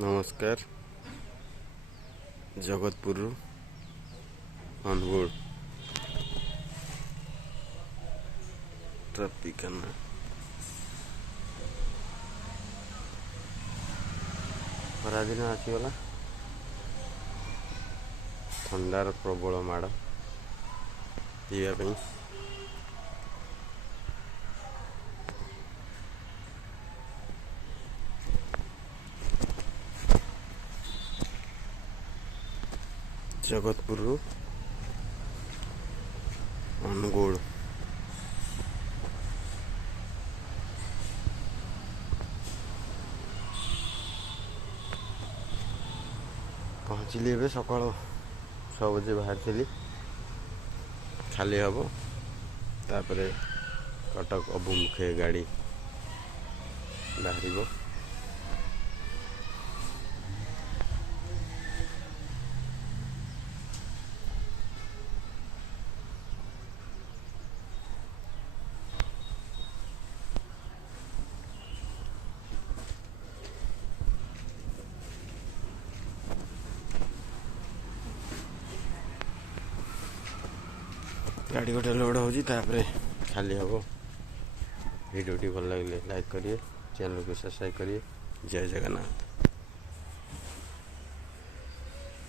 नमस्कार। जगतपुर अनुगुल ट्राफिक करना खरादिन आसीगला थंडार प्रबल माड़ पीवाई जगतपुर अनुगुल पहुँचली ए सका 6 बजे बाहर खाली हम तापर कटक अभिमुखे गाड़ी बाहर गाड़ी गोटे लोड हो खाली हम वीडियो भल लगे लाइक करिए, चैनल को सब्सक्राइब करिए। जय जगन्नाथ।